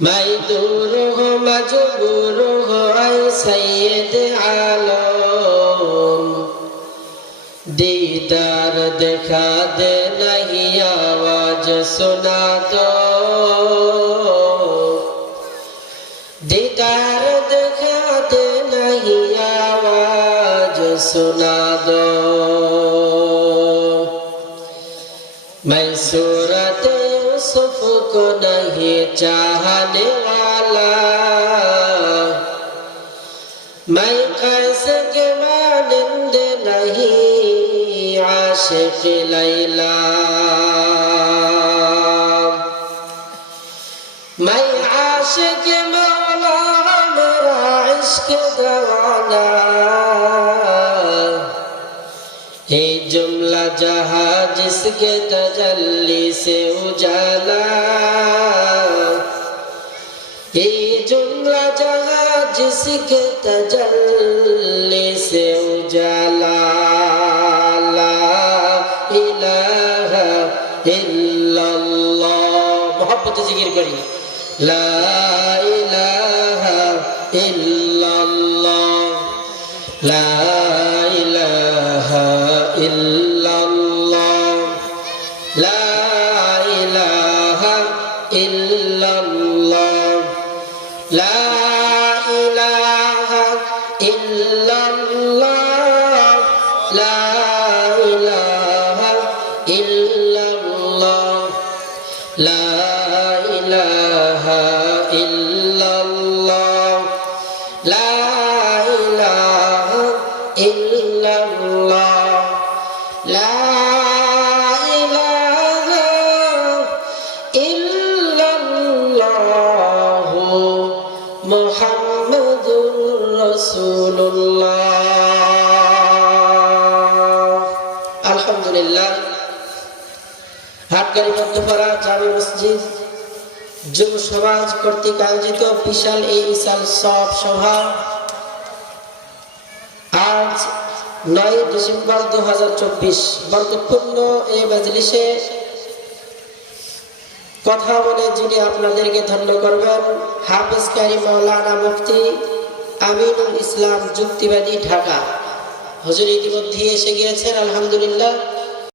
मैं दूर हो मजबूर हो ऐ सैयद आलम, दीदार दिखा दे नहीं आवाज सुना दो, दीदार दिखा दे नहीं आवाज सुना दो। मैं सूरत यूसुफ को नहीं चाहने वाला, मैं कैसे के मानंद नहीं आशिक लैला, मैं आशिक मौला मेरा इश्क दवाना, हे जुमला जहां जिसके तजल्ली से उजाला, हे जुमला जहां जिसके तजल्ली से उजाला। ला इलाहा इल्लल्लाह, मोहब्बत जिक्र करी। ला इलाहा इल्लल्लाह, ला इलाहा इल्लल्लाह, ला इलाहा इल्लल्लाह, ला इलाहा इल्लल्लाह, ला इलाहा इल्लल्लाह, ला इलाहा इल्लल्लाह, ला इलाहा इल्लल्लाह, ला इलाहा इल्लल्लाह मुहम्मदुर রাসূলুল্লাহ। আলহামদুলিল্লাহ, হাটগাড়ি মধ্যপাড়া জামে মসজিদ যুব সমাজ কর্তৃক আয়োজিত বিশাল এই বিশাল সব সভা আজ 9 ডিসেম্বর 2024 বরকতপূর্ণ এই মজলিসে কথা বলে যিনি আপনাদেরকে ধন্য করবেন, হাফেজ কারি মাওলানা মুফতি আমিনুল ইসলাম যুক্তিবাদী, ঢাকা। হুজুর ইতিমধ্যে এসে গিয়েছেন, আলহামদুলিল্লাহ।